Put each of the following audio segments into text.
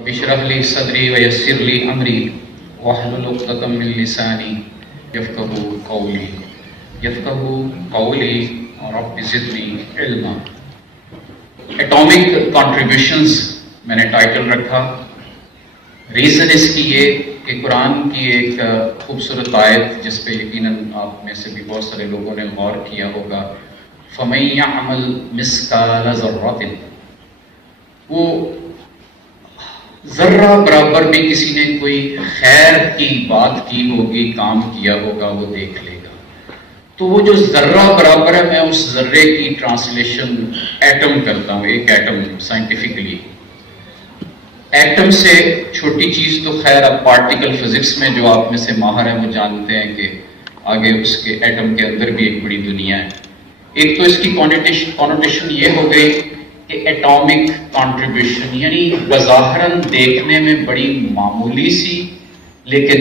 رب اشرح لي صدري ويسر لي امري واحلل عقدة من لساني يفقهوا قولي رب زدنی علما۔ ایٹامک کنٹریبیوشنز میں نے ٹائٹل رکھا۔ ریزن اس کی یہ کہ قرآن کی ایک خوبصورت آیت جس پہ یقیناً آپ میں سے بھی بہت سارے لوگوں نے غور کیا ہوگا، فَمَن يَعْمَلْ مِثْقَالَ ذَرَّةٍ، وہ ذرہ برابر بھی کسی نے کوئی خیر کی بات کی ہوگی، کام کیا ہوگا، وہ دیکھ لے گا۔ تو وہ جو ذرہ برابر ہے، میں اس ذرے کی ٹرانسلیشن ایٹم کرتا ہوں۔ ایک ایٹم سائنٹیفکلی، ایٹم سے چھوٹی چیز تو خیر اب پارٹیکل فزکس میں جو آپ میں سے ماہر ہیں وہ جانتے ہیں کہ آگے اس کے ایٹم کے اندر بھی ایک بڑی دنیا ہے۔ ایک تو اس کی کونوٹیشن یہ ہو گئی کہ ایٹامک کنٹریبیوشن، یعنی بظاہراً دیکھنے میں بڑی معمولی سی، لیکن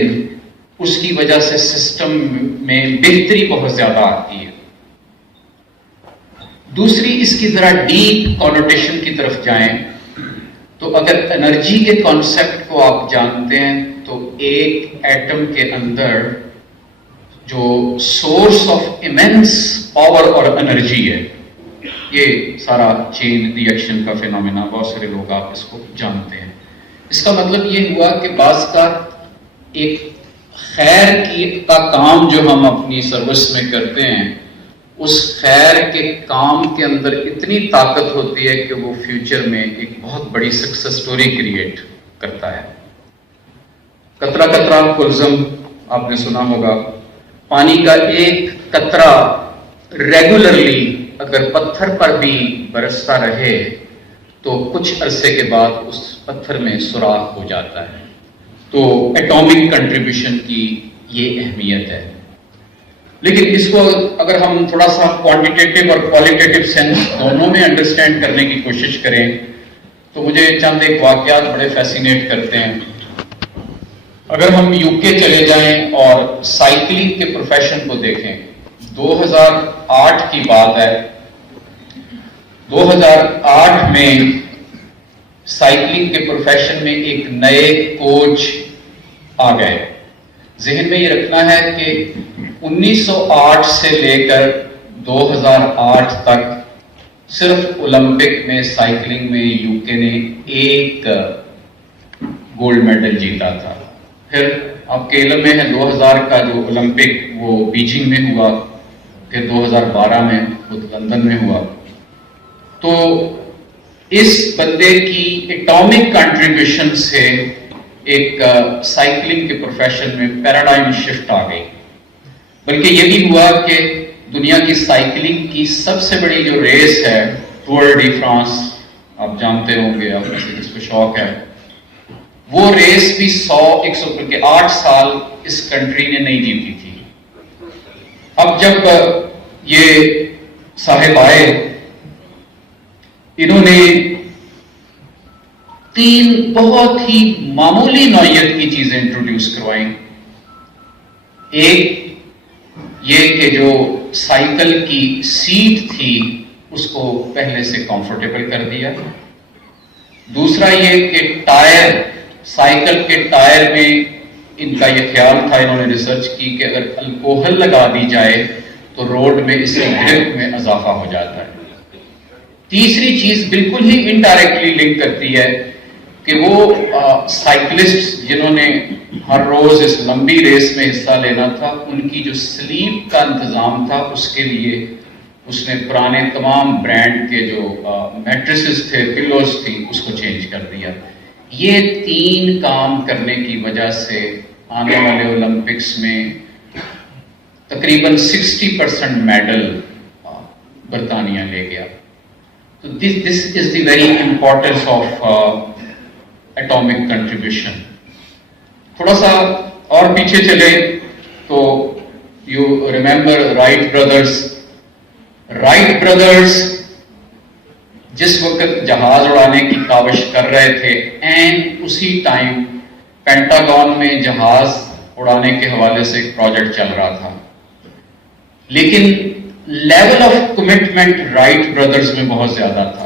اس کی وجہ سے سسٹم میں بہتری بہت زیادہ آتی ہے۔ دوسری، اس کی ذرا ڈیپ کونوٹیشن کی طرف جائیں تو اگر انرجی کے کانسیپٹ کو آپ جانتے ہیں تو ایک ایٹم کے اندر جو سورس آف ایمنس پاور اور انرجی ہے، یہ سارا چین ری ایکشن کا فینومینا، بہت سارے لوگ آپ اس کو جانتے ہیں۔ اس کا مطلب یہ ہوا کہ بعض کا ایک خیر کا کام جو ہم اپنی سروس میں کرتے ہیں، اس خیر کے کام کے اندر اتنی طاقت ہوتی ہے کہ وہ فیوچر میں ایک بہت بڑی سکسیس سٹوری کریٹ کرتا ہے۔ قطرہ قطرہ کلزم آپ نے سنا ہوگا، پانی کا ایک قطرہ ریگولرلی اگر پتھر پر بھی برستا رہے تو کچھ عرصے کے بعد اس پتھر میں سوراخ ہو جاتا ہے۔ تو ایٹامک کنٹریبیوشن کی یہ اہمیت ہے۔ لیکن اس کو اگر ہم تھوڑا سا کوانٹیٹیو اور کوالٹیٹیو سینس دونوں میں انڈرسٹینڈ کرنے کی کوشش کریں تو مجھے چند ایک واقعات بڑے فیسینیٹ کرتے ہیں۔ اگر ہم یو کے چلے جائیں اور سائیکلنگ کے پروفیشن کو دیکھیں، 2008 کی بات ہے، 2008 میں سائیکلنگ کے پروفیشن میں ایک نئے کوچ آ گئے۔ ذہن میں یہ رکھنا ہے کہ 1908 سے لے کر 2008 تک صرف اولمپک میں سائیکلنگ میں یو کے نے ایک گولڈ میڈل جیتا تھا۔ پھر آپ کے علم میں ہے 2000 کا جو اولمپک وہ بیجنگ میں ہوا، پھر 2012 میں خود لندن میں ہوا۔ تو اس بندے کی ایٹامک کنٹریبیوشن سے ایک سائیکلنگ کے پروفیشن میں پیراڈائم شفٹ آ گئی۔ بلکہ یہ بھی ہوا کہ دنیا کی سائیکلنگ کی سب سے بڑی جو ریس ہے ٹور ڈی فرانس، آپ جانتے ہوں گے، آپ میں سے جس کو شوق ہے، وہ ریس بھی 100 بلکہ 8 سال اس کنٹری نے نہیں جیتی تھی۔ اب جب یہ صاحب آئے، انہوں نے 3 بہت ہی معمولی نوعیت کی چیزیں انٹروڈیوس کروائیں۔ ایک یہ کہ جو سائیکل کی سیٹ تھی اس کو پہلے سے کمفرٹیبل کر دیا۔ دوسرا یہ کہ ٹائر، سائیکل کے ٹائر میں ان کا یہ خیال تھا، انہوں نے ریسرچ کی کہ اگر الکوہل لگا دی جائے تو روڈ میں اس کی گرپ میں اضافہ ہو جاتا ہے۔ تیسری چیز بالکل ہی انڈائریکٹلی لنک کرتی ہے کہ وہ سائیکلسٹ جنہوں نے ہر روز اس لمبی ریس میں حصہ لینا تھا، ان کی جو سلیپ کا انتظام تھا اس کے لیے اس نے پرانے تمام برانڈ کے جو میٹریسز تھے، پلوز تھی، اس کو چینج کر دیا۔ یہ 3 کام کرنے کی وجہ سے آنے والے اولمپکس میں تقریباً 60% میڈل برطانیہ لے گیا۔ تو this is the very importance of atomic contribution. تھوڑا سا اور پیچھے چلے تو you remember Wright brothers. Wright brothers جس وقت جہاز اڑانے کی کاوش کر رہے تھے، اینڈ اسی ٹائم پینٹاگون میں جہاز اڑانے کے حوالے سے ایک پروجیکٹ چل رہا تھا، لیکن level of commitment right brothers میں بہت زیادہ تھا۔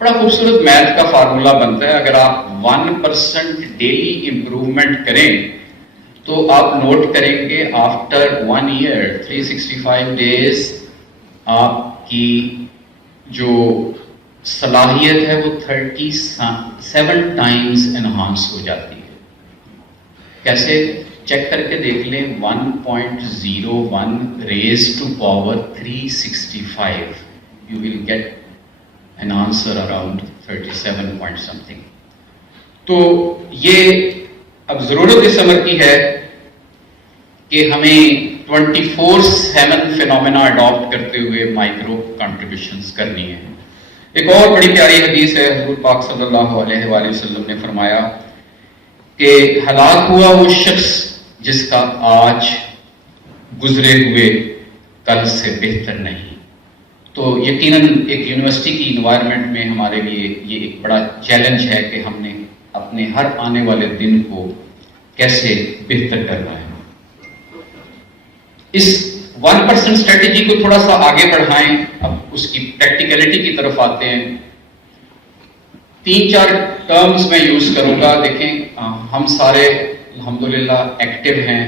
بڑا خوبصورت میتھ کا فارمولا بنتا ہے. اگر آپ 1% ڈیلی امپروومنٹ کریں تو آپ نوٹ کریں گے آفٹر 1 year 365 days آپ کی جو صلاحیت ہے وہ 37 times انہانس ہو جاتی ہے. کیسے؟ چیک کر کے دیکھ لیں. 1.01 raised to power 365 you will get an answer around 37 point something. تو یہ اب ضرورت اس امر کی ہے کہ ہمیں 24/7 فینومینا اڈاپٹ کرتے ہوئے مائکرو کنٹریبیوشنز کرنی ہے. ایک اور بڑی پیاری حدیث ہے. حضور پاک صلی اللہ علیہ وآلہ وسلم نے فرمایا کہ ہلاک ہوا وہ شخص جس کا آج گزرے ہوئے کل سے بہتر نہیں. تو یقیناً ایک یونیورسٹی کی انوائرمنٹ میں ہمارے لیے یہ ایک بڑا چیلنج ہے کہ ہم نے اپنے ہر آنے والے دن کو کیسے بہتر کرنا ہے. اس 1% اسٹریٹجی کو تھوڑا سا آگے بڑھائیں. اب اس کی پریکٹیکلٹی کی طرف آتے ہیں. 3-4 ٹرمز میں یوز کروں گا. دیکھیں ہم سارے الحمدللہ ایکٹیو ہیں.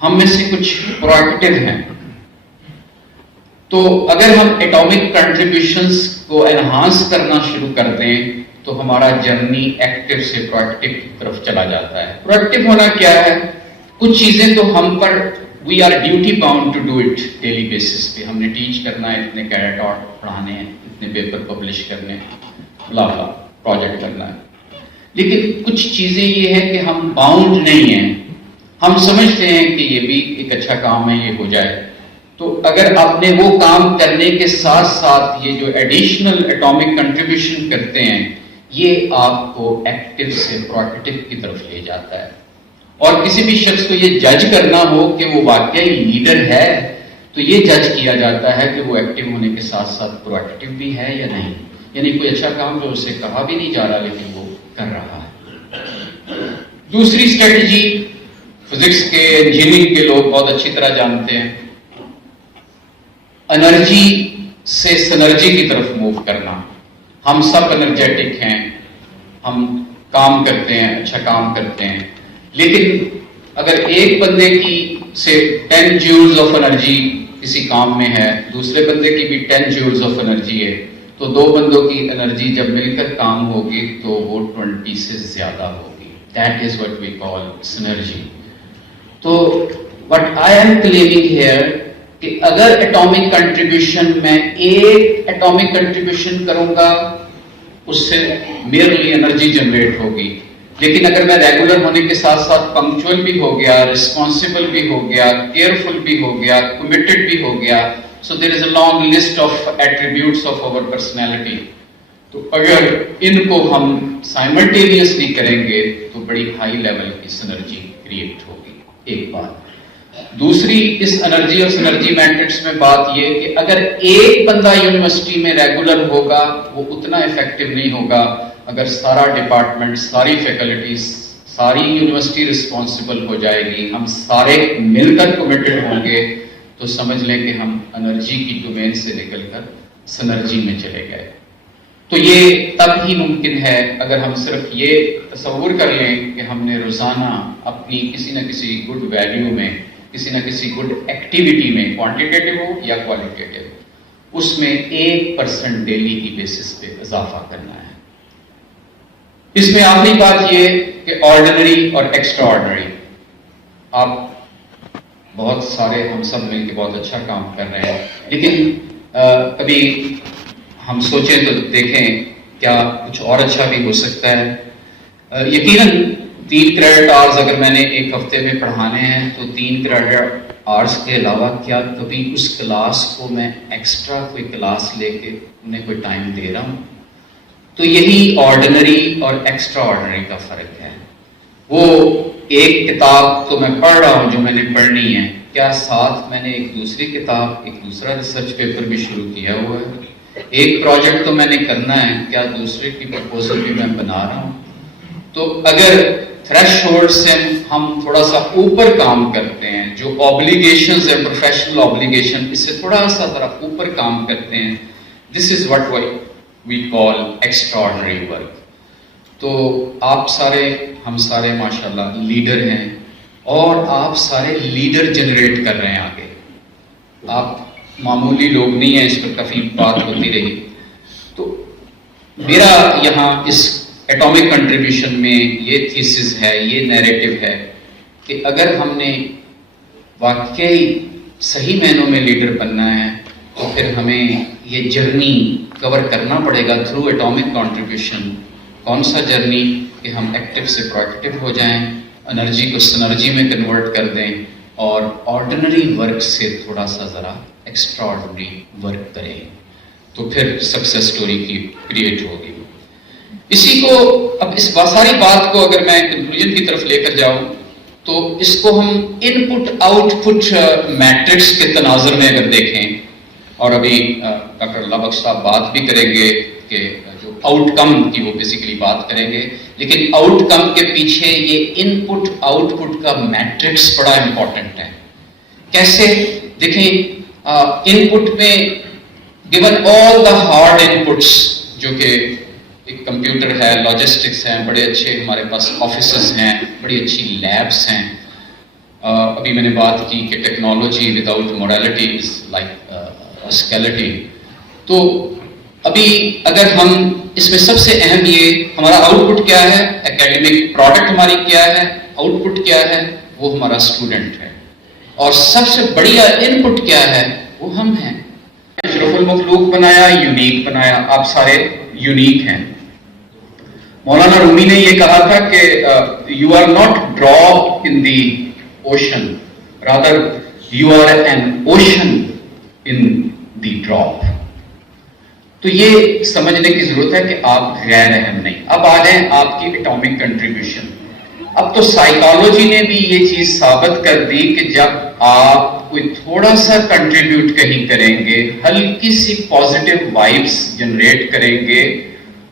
ہم میں سے کچھ پرو ایکٹیو ہیں. تو اگر ہم ایٹامک کنٹریبیوشنز کو انہانس کرنا شروع کر دیں تو ہمارا جرنی ایکٹیو سے پرو ایکٹیو کی طرف چلا جاتا ہے. پرو ایکٹیو ہونا کیا ہے؟ کچھ چیزیں تو ہم پر we are duty bound to do it daily basis پہ. ہم نے ٹیچ کرنا ہے, اتنے کیڈٹ آؤٹ پڑھانے ہیں, اتنے پیپر پبلش کرنے ہیں, بلا بلا پروجیکٹ کرنا ہے. لیکن کچھ چیزیں یہ ہے کہ ہم باؤنڈ نہیں ہیں. ہم سمجھتے ہیں کہ یہ بھی ایک اچھا کام ہے, یہ ہو جائے. تو اگر آپ نے وہ کام کرنے کے ساتھ ساتھ یہ جو ایڈیشنل ایٹامک کنٹریبیوشن کرتے ہیں یہ آپ کو ایکٹیو سے پروایکٹیو کی طرف لے جاتا ہے. اور کسی بھی شخص کو یہ جج کرنا ہو کہ وہ واقعی لیڈر ہے تو یہ جج کیا جاتا ہے کہ وہ ایکٹیو ہونے کے ساتھ ساتھ پروایکٹیو بھی ہے یا نہیں. یعنی کوئی اچھا کام جو اسے کہا بھی نہیں جا رہا لیکن وہ کر رہا ہے. دوسری اسٹریٹجی فزکس کے انجینئرنگ کے لوگ بہت اچھی طرح جانتے ہیں, انرجی سے سنرجی کی طرف موو کرنا. ہم سب انرجیٹک ہیں, ہم کام کرتے ہیں, اچھا کام کرتے ہیں, لیکن اگر ایک بندے کی سے 10 جولز آف انرجی کسی کام میں ہے, دوسرے بندے کی بھی 10 جولز آف انرجی ہے, تو دو بندوں کی انرجی جب مل کر کام ہوگی تو وہ 20 سے زیادہ ہوگی. That is what we call synergy. تو what I am claiming here کہ اگر ایٹامک کنٹریبیوشن میں ایک ایٹامک کنٹریبیوشن کروں گا اس سے میرلی انرجی جنریٹ ہوگی, لیکن اگر میں ریگولر ہونے کے ساتھ ساتھ پنکچوئل بھی ہو گیا, رسپانسبل بھی ہو گیا, کیئرفل بھی ہو گیا, کمیٹڈ بھی ہو گیا, so there is a long list of attributes of our personality. تو اگر ان کو ہم سائملٹینیسلی کریں گے تو بڑی ہائی لیول کی سنرجی کریٹ ہوگی. ایک بات. دوسری اس انرجی اور سنرجی میٹرکس میں بات یہ کہ اگر ایک بندہ یونیورسٹی میں ریگولر ہوگا وہ اتنا افیکٹو نہیں ہوگا اگر سارا ڈپارٹمنٹ, ساری فیکلٹیز, ساری یونیورسٹی رسپانسبل ہو جائے گی, ہم سارے مل کر کمیٹڈ ہوں گے تو سمجھ لیں کہ ہم انرجی کی ڈومین سے نکل کر سنرجی میں چلے گئے. تو یہ تب ہی ممکن ہے اگر ہم صرف یہ تصور کر لیں کہ ہم نے روزانہ اپنی کسی نہ کسی گڈ ویلیو میں, کسی نہ کسی گڈ ایکٹیویٹی میں, کوانٹیٹیو ہو یا کوالٹیٹیو, اس میں 1% ڈیلی کی بیسس پہ اضافہ کرنا ہے. اس میں آخری بات یہ کہ آرڈنری اور ایکسٹرا آرڈنری. آپ بہت سارے ہم سب مل کے بہت اچھا کام کر رہے ہیں, لیکن کبھی ہم سوچیں تو دیکھیں کیا کچھ اور اچھا بھی ہو سکتا ہے. یقیناً 3 کریڈٹ آورز اگر میں نے ایک ہفتے میں پڑھانے ہیں تو 3 کریڈٹ آورز کے علاوہ کیا کبھی اس کلاس کو میں ایکسٹرا کوئی کلاس لے کے انہیں کوئی ٹائم دے رہا ہوں؟ تو یہی آرڈنری اور ایکسٹرا آرڈنری کا فرق ہے. وہ ایک کتاب تو میں پڑھ رہا ہوں جو میں نے پڑھنی ہے, کیا ساتھ میں نے ایک دوسری کتاب, ایک دوسرا ریسرچ پیپر بھی شروع کیا ہوا ہے, ایک پروجیکٹ تو میں نے کرنا ہے, کیا دوسرے کی پرپوزل بھی میں بنا رہا ہوں. تو اگر تھریش ہولڈ سے ہم تھوڑا سا اوپر کام کرتے ہیں, جو آبلیگیشنز ہیں پروفیشنل آبلیگیشن, اس سے تھوڑا سا ذرا اوپر کام کرتے ہیں, this is what we call extraordinary work. تو آپ سارے ہم سارے ماشاءاللہ لیڈر ہیں اور آپ سارے لیڈر جنریٹ کر رہے ہیں آگے. آپ معمولی لوگ نہیں ہیں, اس پر کافی بات ہوتی رہی. تو میرا یہاں اس ایٹامک کنٹریبیوشن میں یہ تھیسس ہے, یہ نیریٹو ہے کہ اگر ہم نے واقعی صحیح معنوں میں لیڈر بننا ہے تو پھر ہمیں یہ جرنی کور کرنا پڑے گا تھرو ایٹامک کنٹریبیوشن. کون سا جرنی؟ کہ ہم ایکٹیو سے پرویکٹیو ہو جائیں, انرجی کو سنرجی میں کنورٹ کر دیں اور آرڈنری ورک سے تھوڑا سا ذرا ایکسٹرا آرڈنری ورک کریں, تو پھر سکسیس سٹوری کی کریٹ ہوگی. اسی کو اب اس ساری بات کو اگر میں کنکلوژن کی طرف لے کر جاؤں تو اس کو ہم ان پٹ آؤٹ پٹ میٹرکس کے تناظر میں اگر دیکھیں, اور ابھی ڈاکٹر اللہ بخش صاحب بات بھی کریں گے کہ جو آؤٹ کم کی وہ بیسیکلی بات کریں گے, لیکن آؤٹ کم کے پیچھے یہ ان پٹ آؤٹ پٹ کا میٹرکس بڑا امپورٹنٹ ہے. کیسے؟ دیکھیں, ان پٹ میں given all the hard in پٹس, جو کہ ایک کمپیوٹر ہے, لاجسٹکس ہیں, بڑے اچھے ہمارے پاس آفیسز ہیں, بڑی اچھی لیبس ہیں. ابھی میں نے بات کی کہ technology without morality is like اسکیلٹی. تو ابھی اگر ہم اس میں سب سے اہم یہ ہمارا آؤٹ پٹ کیا ہے, اکیڈمک پروڈکٹ ہماری کیا ہے, آؤٹ پٹ کیا ہے, وہ ہمارا اسٹوڈنٹ ہے. اور سب سے بڑی ان پٹ کیا ہے, وہ ہم ہیں. اشرف المخلوق بنایا, یونیک بنایا, آپ سارے یونیک ہیں. مولانا رومی نے یہ کہا تھا کہ you are not drop in the ocean, rather you are an ocean in the drop. تو یہ سمجھنے کی ضرورت ہے کہ آپ غیر اہم نہیں. اب آ جائیں آپ کی ایٹامک کنٹریبیوشن. اب تو سائیکالوجی نے بھی یہ چیز ثابت کر دی کہ جب آپ کوئی تھوڑا سا کنٹریبیوٹ کہیں کریں گے, ہلکی سی پازیٹیو وائبس جنریٹ کریں گے,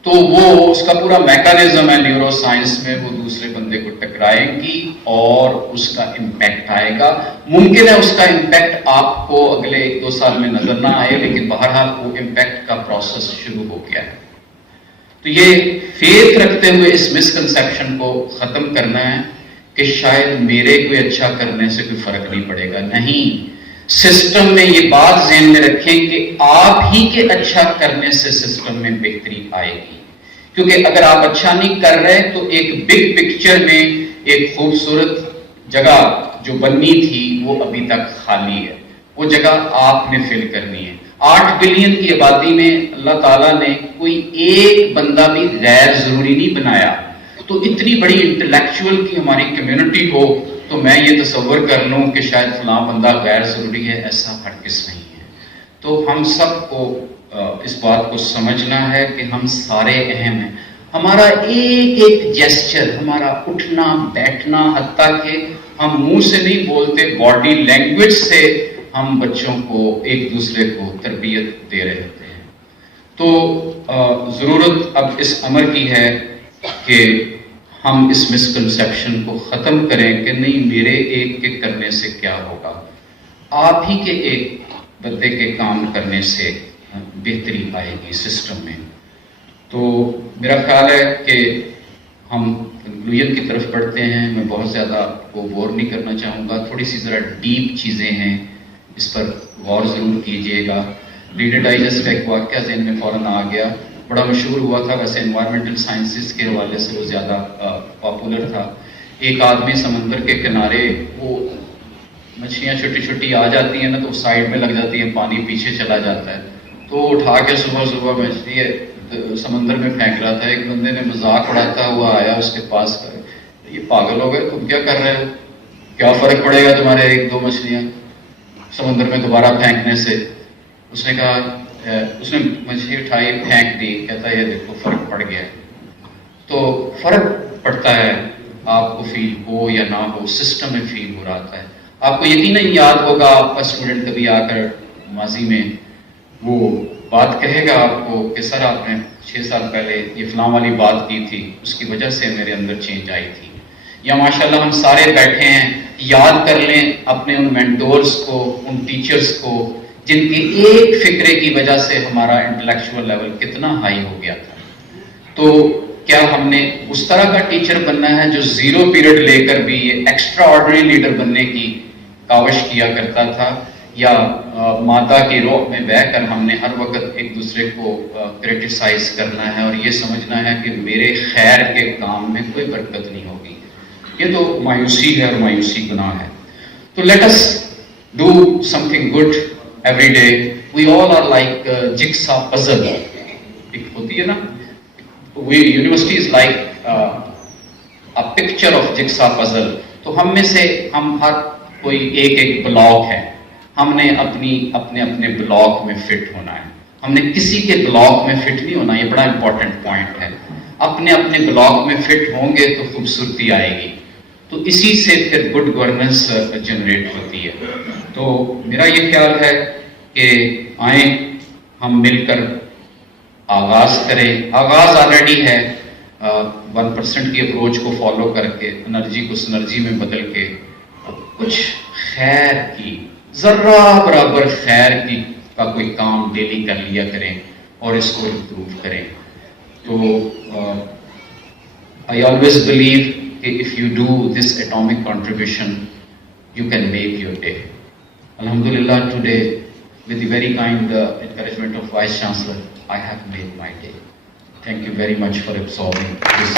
تو وہ اس کا پورا میکانزم ہے نیورو سائنس میں, وہ دوسرے بندے کو ٹکرائے گی اور اس کا امپیکٹ آئے گا. ممکن ہے اس کا امپیکٹ آپ کو اگلے 1-2 سال میں نظر نہ آئے, لیکن بہرحال وہ امپیکٹ کا پروسیس شروع ہو گیا ہے. تو یہ فیتھ رکھتے ہوئے اس مسکنسیپشن کو ختم کرنا ہے کہ شاید میرے کوئی اچھا کرنے سے کوئی فرق نہیں پڑے گا. نہیں, سسٹم میں یہ بات ذہن میں رکھیں کہ آپ ہی کے اچھا کرنے سے سسٹم میں بہتری آئے گی. کیونکہ اگر آپ اچھا نہیں کر رہے تو ایک بگ پکچر میں ایک خوبصورت جگہ جو بننی تھی وہ ابھی تک خالی ہے, وہ جگہ آپ نے فل کرنی ہے. 8 بلین کی آبادی میں اللہ تعالیٰ نے کوئی ایک بندہ بھی غیر ضروری نہیں بنایا. تو اتنی بڑی انٹلیکچوئل کی ہماری کمیونٹی ہو تو میں یہ تصور کر لوں کہ شاید فلاں بندہ غیر ضروری ہے, ایسا ہرگز نہیں ہے. تو ہم سب کو اس بات کو سمجھنا ہے کہ ہم سارے اہم ہیں. ہمارا ایک ایک جیسچر, ہمارا اٹھنا بیٹھنا, حتیٰ کہ ہم منہ سے نہیں بولتے, باڈی لینگویج سے ہم بچوں کو ایک دوسرے کو تربیت دے رہے ہوتے ہیں. تو ضرورت اب اس امر کی ہے کہ ہم اس مسکنسیپشن کو ختم کریں کہ نہیں میرے ایک کے کرنے سے کیا ہوگا, آپ ہی کے ایک بندے کے کام کرنے سے بہتری آئے گی سسٹم میں. تو میرا خیال ہے کہ ہم کنکلوژن کی طرف بڑھتے ہیں. میں بہت زیادہ کو بور نہیں کرنا چاہوں گا, تھوڑی سی ذرا ڈیپ چیزیں ہیں, اس پر غور ضرور کیجئے گا. ریڈر ڈائجسٹ کا ایک واقعہ ذہن میں فوراً آ گیا, بڑا مشہور ہوا تھا, ویسے انوائرمنٹل سائنسز کے حوالے سے وہ زیادہ پاپولر تھا. ایک آدمی سمندر کے کنارے, وہ مچھلیاں چھوٹی چھوٹی آ جاتی ہیں نا تو سائڈ میں لگ جاتی ہیں, پانی پیچھے چلا جاتا ہے, تو اٹھا کے صبح صبح مچھلی سمندر میں پھینک رہا تھا. ایک بندے نے مذاق اڑاتا ہوا آیا اس کے پاس, یہ پاگل ہو گئے, تم کیا کر رہے ہو, کیا فرق پڑے گا تمہارے 1-2 مچھلیاں سمندر میں دوبارہ پھینکنے سے. اس نے کہا, اس نے مچھلی اٹھائی پھینک دی, کہتا ہے یہ دیکھو فرق پڑ گیا. تو فرق پڑتا ہے, آپ کو فیل ہو یا نہ ہو, سسٹم میں فیل ہو رہا ہے. آپ کو یقیناً یاد ہوگا آپ کا اسٹوڈنٹ کبھی آ کر ماضی میں وہ بات کہے گا آپ کو کہ سر آپ نے 6 سال پہلے یہ فلاں والی بات کی تھی, اس کی وجہ سے میرے اندر چینج آئی تھی. یا ماشاءاللہ ہم سارے بیٹھے ہیں, یاد کر لیں اپنے ان مینٹورز کو, ان ٹیچرز کو جن کی ایک فکرے کی وجہ سے ہمارا انٹلیکچوئل لیول کتنا ہائی ہو گیا تھا. تو کیا ہم نے اس طرح کا ٹیچر بننا ہے جو زیرو پیریڈ لے کر بھی یہ ایکسٹرا آرڈنری لیڈر بننے کی کاوش کیا کرتا تھا, یا مادہ کی روح میں بہ کر ہم نے ہر وقت ایک دوسرے کو کریٹیسائز کرنا ہے اور یہ سمجھنا ہے کہ میرے خیر کے کام میں کوئی برکت نہیں ہوگی؟ یہ تو مایوسی ہے اور مایوسی گناہ ہے. تو let us do something good every day. We all are like jigsaw puzzle. ایک ہوتی ہے نا, university is like a picture of jigsaw puzzle. تو ہم میں سے ہم ہر کوئی ایک ایک بلاک ہے, ہم نے اپنے بلاک میں فٹ ہونا ہے. ہم نے کسی کے بلاک میں فٹ نہیں ہونا, یہ بڑا امپورٹنٹ پوائنٹ ہے. اپنے بلاک میں فٹ ہوں گے تو خوبصورتی آئے گی, تو اسی سے پھر گڈ گورننس جنریٹ ہوتی ہے. تو میرا یہ خیال ہے کہ آئیں ہم مل کر آغاز کریں. آغاز آلریڈی ہے, 1% کی اپروچ کو فالو کر کے, انرجی کو سنرجی میں بدل کے کچھ خیر کی, ذرہ برابر خیر کی کا کوئی کام ڈیلی کر لیا کریں اور اس کو امپروو کریں. تو I always believe کہ if you do this atomic contribution, you can make your day. Alhamdulillah, today, with the very kind encouragement of Vice Chancellor, I have made my day. Thank you very much for absorbing this.